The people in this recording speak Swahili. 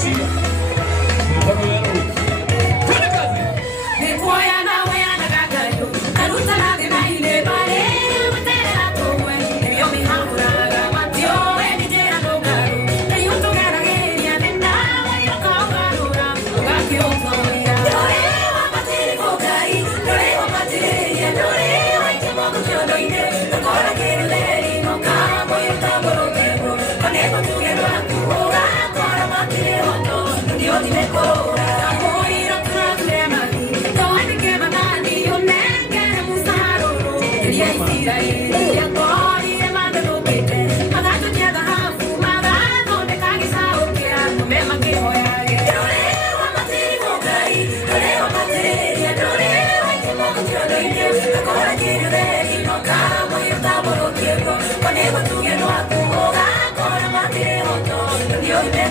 Shida. Mkono ya roho. Twende kazi. Nikuoya nawe anagagayo. Karuta na gena ile pale. Mutera towe. Ebyo mihanguraga matyo. Enijera nogaru. Eyuto gara geria tenda. Yoka ogarura. Ogaki otoya. Dore wa matiri kogai. Dore wa matiri ya dore. Waite mogu chodo ine. Takora kirleri no kamo yuta borotebo. Koneko tuye raku. Oga kora matiri hoto. Ndio nimekora. Con ego tú ya no acumulas, con la materia, yo me